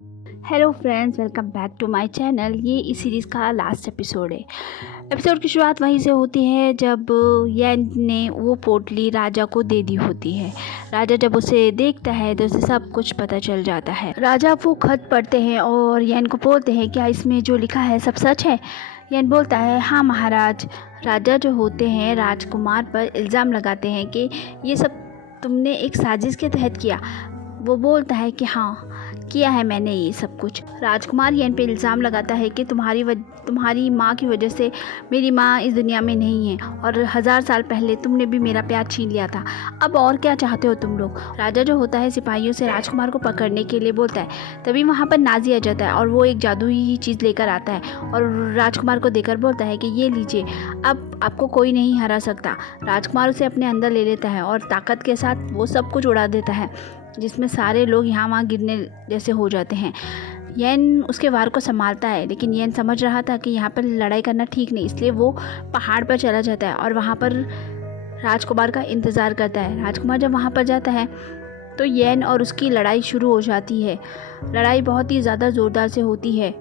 Hello friends, welcome back to my channel. ये इस series का लास्ट एपिसोड है। एपिसोड की शुरुआत वहीं से होती है जब येन ने वो पोटली राजा को दे दी होती है। राजा जब उसे देखता है तो उसे सब कुछ पता चल जाता है। राजा वो खत पढ़ते हैं और येन को बोलते हैं, क्या इसमें जो लिखा है सब सच है? येन बोलता है, हाँ महाराज। राजा जो होते हैं राजकुमार पर इल्ज़ाम लगाते हैं कि ये सब तुमने एक साजिश के तहत किया। वो बोलता है कि हाँ किया है मैंने ये सब कुछ। राजकुमार येन पे इल्ज़ाम लगाता है कि तुम्हारी माँ की वजह से मेरी माँ इस दुनिया में नहीं है और 1000 साल पहले तुमने भी मेरा प्यार छीन लिया था। अब और क्या चाहते हो तुम लोग? राजा जो होता है सिपाहियों से राजकुमार को पकड़ने के लिए बोलता है। तभी वहाँ पर नाजी आ जाता है और वो एक जादुई चीज़ लेकर आता है और राजकुमार को देकर बोलता है कि ये लीजिए, अब आपको कोई नहीं हरा सकता। राजकुमार उसे अपने अंदर ले लेता है और ताकत के साथ वो सब कुछ उड़ा देता है, जिसमें सारे लोग यहाँ वहाँ गिरने जैसे हो जाते हैं। येन उसके वार को संभालता है, लेकिन येन समझ रहा था कि यहाँ पर लड़ाई करना ठीक नहीं, इसलिए वो पहाड़ पर चला जाता है और वहाँ पर राजकुमार का इंतज़ार करता है। राजकुमार जब वहाँ पर जाता है तो येन और उसकी लड़ाई शुरू हो जाती है। लड़ाई बहुत ही ज़्यादा ज़ोरदार से होती है।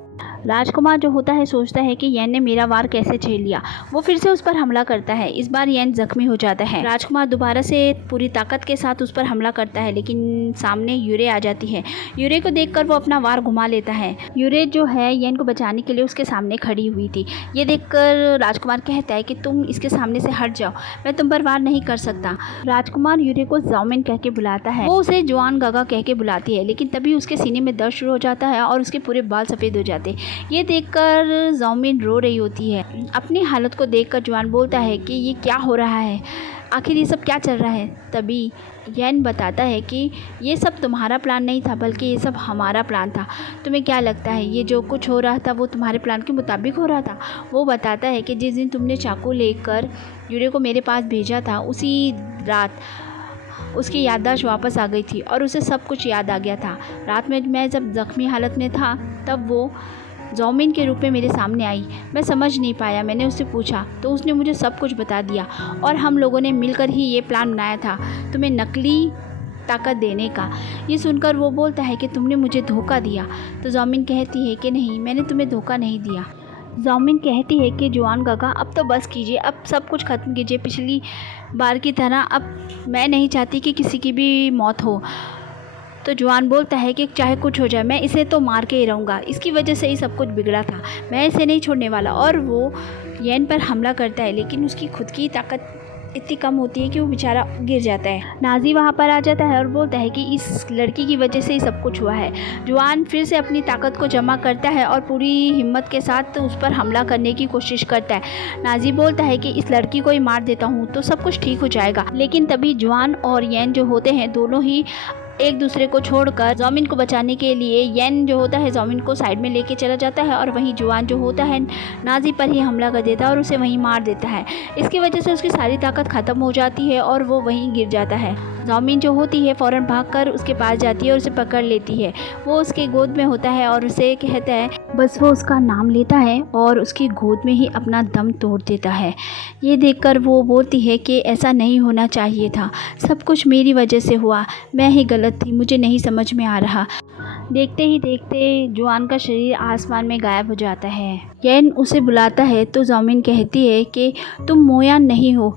राजकुमार जो होता है सोचता है कि येन ने मेरा वार कैसे झेल लिया। वो फिर से उस पर हमला करता है। इस बार येन जख्मी हो जाता है। राजकुमार दोबारा से पूरी ताकत के साथ उस पर हमला करता है, लेकिन सामने यूरे आ जाती है। यूरे को देखकर वो अपना वार घुमा लेता है। यूरे जो है येन को बचाने के लिए उसके सामने खड़ी हुई थी। ये देखकर राजकुमार कहता है कि तुम इसके सामने से हट जाओ, मैं तुम पर वार नहीं कर सकता। राजकुमार यूरे को ज़ाओमिन कह के बुलाता है। वो उसे जुआन गागा कह के बुलाती है, लेकिन तभी उसके सीने में दर्द शुरू हो जाता है और उसके पूरे बाल सफ़ेद हो जाते। ये देखकर ज़ाओमिन रो रही होती है। अपनी हालत को देखकर जुआन बोलता है कि ये क्या हो रहा है, आखिर ये सब क्या चल रहा है? तभी येन बताता है कि ये सब तुम्हारा प्लान नहीं था, बल्कि ये सब हमारा प्लान था। तुम्हें क्या लगता है ये जो कुछ हो रहा था वो तुम्हारे प्लान के मुताबिक हो रहा था? वो बताता है कि जिस दिन तुमने चाकू लेकर यूरे को मेरे पास भेजा था, उसी रात उसकी याददाश्त वापस आ गई थी और उसे सब कुछ याद आ गया था। रात में मैं जब ज़ख्मी हालत में था तब वो ज़ाओमिन के रूप में मेरे सामने आई। मैं समझ नहीं पाया। मैंने उससे पूछा तो उसने मुझे सब कुछ बता दिया और हम लोगों ने मिलकर ही ये प्लान बनाया था तुम्हें नकली ताकत देने का। ये सुनकर वो बोलता है कि तुमने मुझे धोखा दिया। तो ज़ाओमिन कहती है कि नहीं, मैंने तुम्हें धोखा नहीं दिया। ज़ाओमिन कहती है कि जुआन गागा अब तो बस कीजिए, अब सब कुछ ख़त्म कीजिए पिछली बार की तरह। अब मैं नहीं चाहती कि किसी की भी मौत हो। तो जुआन बोलता है कि चाहे कुछ हो जाए मैं इसे तो मार के ही रहूँगा, इसकी वजह से ही सब कुछ बिगड़ा था, मैं इसे नहीं छोड़ने वाला। और वो येन पर हमला करता है, लेकिन उसकी खुद की ताकत इतनी कम होती है कि वो बेचारा गिर जाता है। नाजी वहाँ पर आ जाता है और बोलता है कि इस लड़की की वजह से ही सब कुछ हुआ है। जुआन फिर से अपनी ताकत को जमा करता है और पूरी हिम्मत के साथ उस पर हमला करने की कोशिश करता है। नाजी बोलता है कि इस लड़की को ही मार देता हूँ तो सब कुछ ठीक हो जाएगा, लेकिन तभी जुआन और येन जो होते हैं दोनों ही एक दूसरे को छोड़कर ज़ाओमिन को बचाने के लिए येन जो होता है ज़ाओमिन को साइड में लेके चला जाता है और वहीं जुआन जो होता है नाजी पर ही हमला कर देता है और उसे वहीं मार देता है। इसकी वजह से उसकी सारी ताकत ख़त्म हो जाती है और वो वहीं गिर जाता है। ज़ाओमिन जो होती है फ़ौरन भागकर उसके पास जाती है और उसे पकड़ लेती है। वो उसके गोद में होता है और उसे कहता है, बस वो उसका नाम लेता है और उसकी गोद में ही अपना दम तोड़ देता है। ये देखकर वो बोलती है कि ऐसा नहीं होना चाहिए था, सब कुछ मेरी वजह से हुआ, मैं ही गलत थी, मुझे नहीं समझ में आ रहा। देखते ही देखते जुआन का शरीर आसमान में गायब हो जाता है। येन उसे बुलाता है तो ज़ाओमिन कहती है कि तुम मोयान नहीं हो,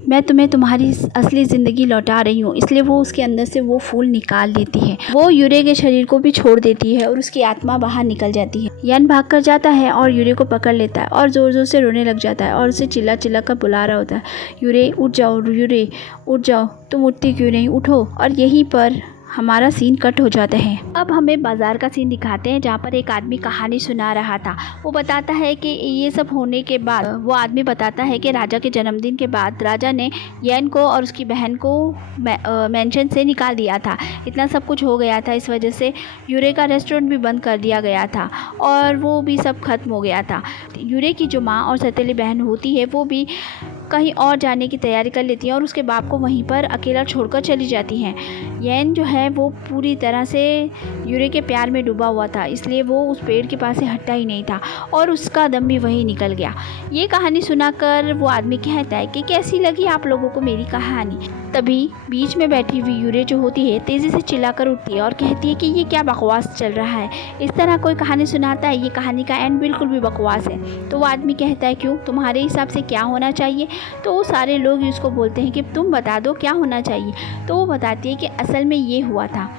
मैं तुम्हें तुम्हारी असली ज़िंदगी लौटा रही हूँ। इसलिए वो उसके अंदर से वो फूल निकाल लेती है। वो यूरे के शरीर को भी छोड़ देती है और उसकी आत्मा बाहर निकल जाती है। येन भागकर जाता है और यूरे को पकड़ लेता है और ज़ोर ज़ोर से रोने लग जाता है और उसे चिल्ला चिल्ला कर बुला रहा होता है, यूरे उठ जाओ, यूरे उठ जाओ, तुम उठती क्यों नहीं, उठो। और यहीं पर हमारा सीन कट हो जाता है। अब हमें बाज़ार का सीन दिखाते हैं जहाँ पर एक आदमी कहानी सुना रहा था। वो बताता है कि ये सब होने के बाद वो आदमी बताता है कि राजा के जन्मदिन के बाद राजा ने येन को और उसकी बहन को मेंशन से निकाल दिया था। इतना सब कुछ हो गया था, इस वजह से यूरे का रेस्टोरेंट भी बंद कर दिया गया था और वो भी सब खत्म हो गया था। यूरे की जो माँ और सौतेली बहन होती है वो भी कहीं और जाने की तैयारी कर लेती हैं और उसके बाप को वहीं पर अकेला छोड़कर चली जाती हैं। येन जो है वो पूरी तरह से यूरे के प्यार में डूबा हुआ था, इसलिए वो उस पेड़ के पास से हटता ही नहीं था और उसका दम भी वहीं निकल गया। ये कहानी सुनाकर वो आदमी कहता है कि कैसी लगी आप लोगों को मेरी कहानी। तभी बीच में बैठी हुई यूरे जो होती है तेज़ी से चिल्लाकर उठती है और कहती है कि ये क्या बकवास चल रहा है, इस तरह कोई कहानी सुनाता है, ये कहानी का एंड बिल्कुल भी बकवास है। तो वो आदमी कहता है क्यों, तुम्हारे हिसाब से क्या होना चाहिए। तो वो सारे लोग उसको बोलते हैं कि तुम बता दो क्या होना चाहिए। तो वो बताती है कि असल में ये हुआ था,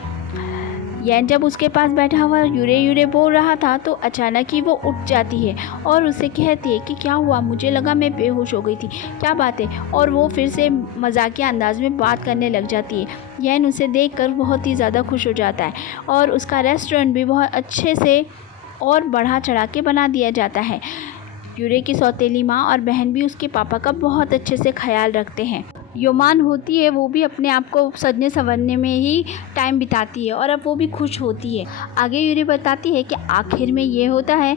यैन जब उसके पास बैठा हुआ यूरे यूरे बोल रहा था तो अचानक ही वो उठ जाती है और उससे कहती है कि क्या हुआ, मुझे लगा मैं बेहोश हो गई थी, क्या बात है। और वो फिर से मजाकिया अंदाज में बात करने लग जाती है। यैन उसे देखकर बहुत ही ज़्यादा खुश हो जाता है और उसका रेस्टोरेंट भी बहुत अच्छे से और बढ़ा चढ़ा के बना दिया जाता है। यूरे की सौतेली माँ और बहन भी उसके पापा का बहुत अच्छे से ख्याल रखते हैं। योमान होती है वो भी अपने आप को सजने संवरने में ही टाइम बिताती है और अब वो भी खुश होती है। आगे यूरे बताती है कि आखिर में ये होता है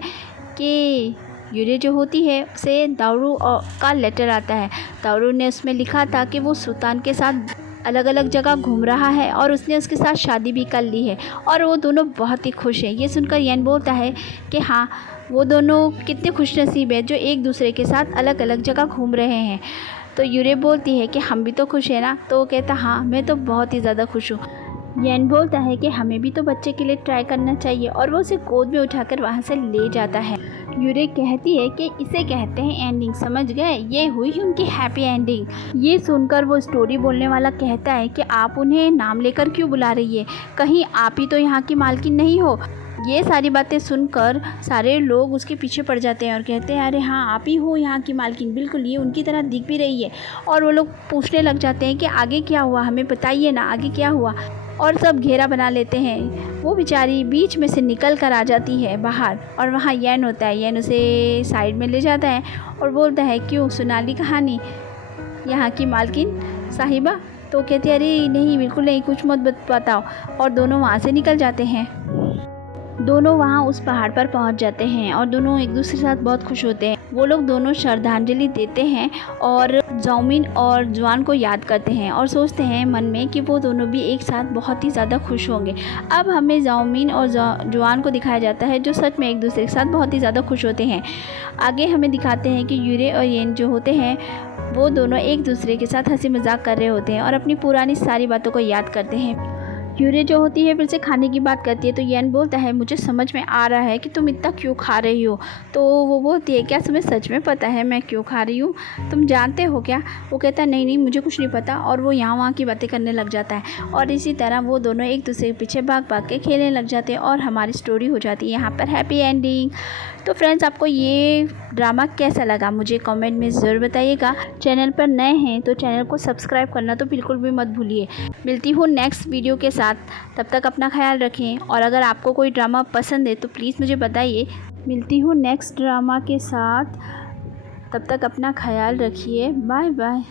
कि यूरे जो होती है उसे दारू का लेटर आता है। दारू ने उसमें लिखा था कि वो सुल्तान के साथ अलग अलग जगह घूम रहा है और उसने उसके साथ शादी भी कर ली है और वो दोनों बहुत ही खुश हैं। ये सुनकर यैन बोलता है कि हाँ, वो दोनों कितने खुशनसीब हैं जो एक दूसरे के साथ अलग अलग जगह घूम रहे हैं। तो यूरे बोलती है कि हम भी तो खुश हैं ना। तो वो कहता हाँ, मैं तो बहुत ही ज़्यादा खुश हूँ। यैन बोलता है कि हमें भी तो बच्चे के लिए ट्राई करना चाहिए और वो उसे गोद में उठाकर वहाँ से ले जाता है। यूरे कहती है कि इसे कहते हैं एंडिंग, समझ गए, ये हुई उनकी हैप्पी एंडिंग। ये सुनकर वो स्टोरी बोलने वाला कहता है कि आप उन्हें नाम लेकर क्यों बुला रही है, कहीं आप ही तो यहाँ की मालकिन नहीं हो। ये सारी बातें सुनकर सारे लोग उसके पीछे पड़ जाते हैं और कहते हैं अरे हाँ, आप ही हो यहाँ की मालकिन, बिल्कुल ये उनकी तरह दिख भी रही है। और वो लोग पूछने लग जाते हैं कि आगे क्या हुआ, हमें बताइए ना आगे क्या हुआ। और सब घेरा बना लेते हैं। वो बेचारी बीच में से निकल कर आ जाती है बाहर और वहाँ यैन होता है। यैन उसे साइड में ले जाता है और बोलता है क्यों, सुना ली कहानी यहाँ की मालकिन साहिबा। तो कहती है अरे नहीं, बिल्कुल नहीं, कुछ मत बताओ। और दोनों वहाँ से निकल जाते हैं। दोनों वहाँ उस पहाड़ पर पहुँच जाते हैं और दोनों एक दूसरे के साथ बहुत खुश होते हैं। वो लोग दोनों श्रद्धांजलि देते हैं और जाओमिन और जवान को याद करते हैं और सोचते हैं मन में कि वो दोनों भी एक साथ बहुत ही ज़्यादा खुश होंगे। अब हमें जाओमिन और जवान को दिखाया जाता है जो सच में एक दूसरे के साथ बहुत ही ज़्यादा खुश होते हैं। आगे हमें दिखाते हैं कि यूरे और येन जो होते हैं वो दोनों एक दूसरे के साथ हंसी मजाक कर रहे होते हैं और अपनी पुरानी सारी बातों को याद करते हैं। यूरे जो होती है फिर से खाने की बात करती है तो यैन बोलता है मुझे समझ में आ रहा है कि तुम इतना क्यों खा रही हो। तो वो बोलती है क्या तुम्हें सच में पता है मैं क्यों खा रही हूँ, तुम जानते हो क्या। वो कहता है नहीं नहीं, मुझे कुछ नहीं पता। और वो यहाँ वहाँ की बातें करने लग जाता है और इसी तरह वो दोनों एक दूसरे के पीछे भाग भाग के खेलने लग जाते हैं और हमारी स्टोरी हो जाती है यहाँ पर हैप्पी एंडिंग। तो फ्रेंड्स, आपको ये ड्रामा कैसा लगा मुझे कमेंट में ज़रूर बताइएगा। चैनल पर नए हैं तो चैनल को सब्सक्राइब करना तो बिल्कुल भी मत भूलिए। मिलती हूँ नेक्स्ट वीडियो के साथ, तब तक अपना ख्याल रखें और अगर आपको कोई ड्रामा पसंद है तो प्लीज़ मुझे बताइए। मिलती हूँ नेक्स्ट ड्रामा के साथ, तब तक अपना ख्याल रखिए। Bye bye.